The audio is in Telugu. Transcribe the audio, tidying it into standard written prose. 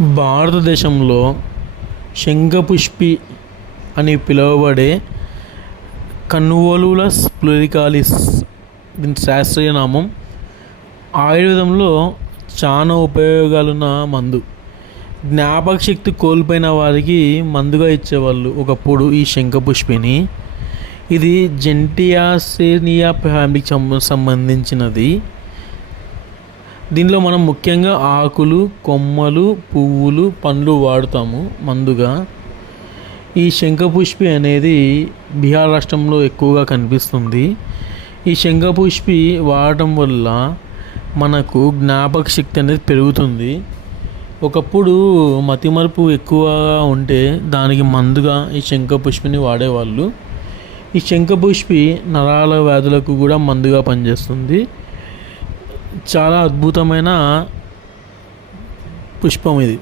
భారతదేశంలో శంఖపుష్పి అని పిలువబడే కన్వోలులస్ ప్లూరికాలిస్ దీని శాస్త్రీయ నామం. ఆయుర్వేదంలో చాలా ఉపయోగాలున్న మందు. జ్ఞాపక శక్తి కోల్పోయిన వారికి మందుగా ఇచ్చేవాళ్ళు ఒకప్పుడు ఈ శంఖపుష్పిని. ఇది జెంటియాసేనియా ఫ్యామిలీకి సంబంధించినది. దీనిలో మనం ముఖ్యంగా ఆకులు, కొమ్మలు, పువ్వులు, పండ్లు వాడుతాము మందుగా. ఈ శంఖపుష్పి అనేది బీహార్ రాష్ట్రంలో ఎక్కువగా కనిపిస్తుంది. ఈ శంఖపుష్పి వాడటం వల్ల మనకు జ్ఞాపక శక్తి అనేది పెరుగుతుంది. ఒకప్పుడు మతిమరుపు ఎక్కువగా ఉంటే దానికి మందుగా ఈ శంఖపుష్పిని వాడేవాళ్ళు. ఈ శంఖపుష్పి నరాల వ్యాధులకు కూడా మందుగా పనిచేస్తుంది. చాలా అద్భుతమైన పుష్పం ఇది.